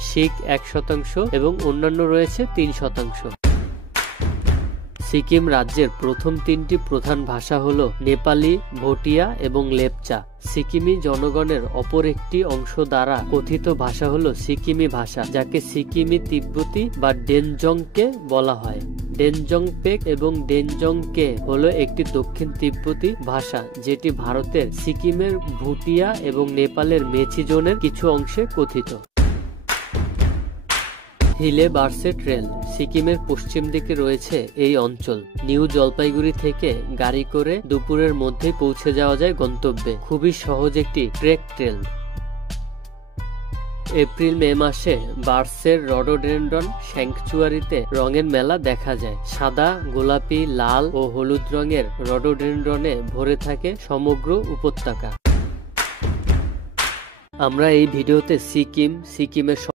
শিখ 1% এবং অন্যান্য রয়েছে 3%। সিকিম রাজ্যের প্রথম 3টি প্রধান ভাষা হল নেপালি, ভুটিয়া এবং লেপচা। সিকিমি জনগণের অপর একটি অংশ দ্বারা কথিত ভাষা হল সিকিমি ভাষা, যাকে সিকিমি তিব্বতী বা ডেনজংকে বলা হয়। ডেনজংপেক এবং ডেনজংকে হলো একটি দক্ষিণ তিব্বতী ভাষা, যেটি ভারতের সিকিমের ভুটিয়া এবং নেপালের মেচি জোনের কিছু অংশে কথিত। হিলে বার্সেট রেল সিকিমের পশ্চিম দিকে রয়েছে এই অঞ্চল। নিউ জলপাইগুড়ি থেকে গাড়ি করে দুপুরের মধ্যে পৌঁছে যাওয়া যায় গন্তব্যে। খুবই সহজ একটি ট্রেক ট্রেল। এপ্রিল-মে মাসে বার্সের রডোডেনড্রন স্যাংচুয়ারিতে রঙের মেলা দেখা যায়। সাদা, গোলাপি, লাল ও হলুদ রঙের রডোডেনড্রনে ভরে থাকে সমগ্র উপত্যকা। আমরা এই ভিডিওতে সিকিমের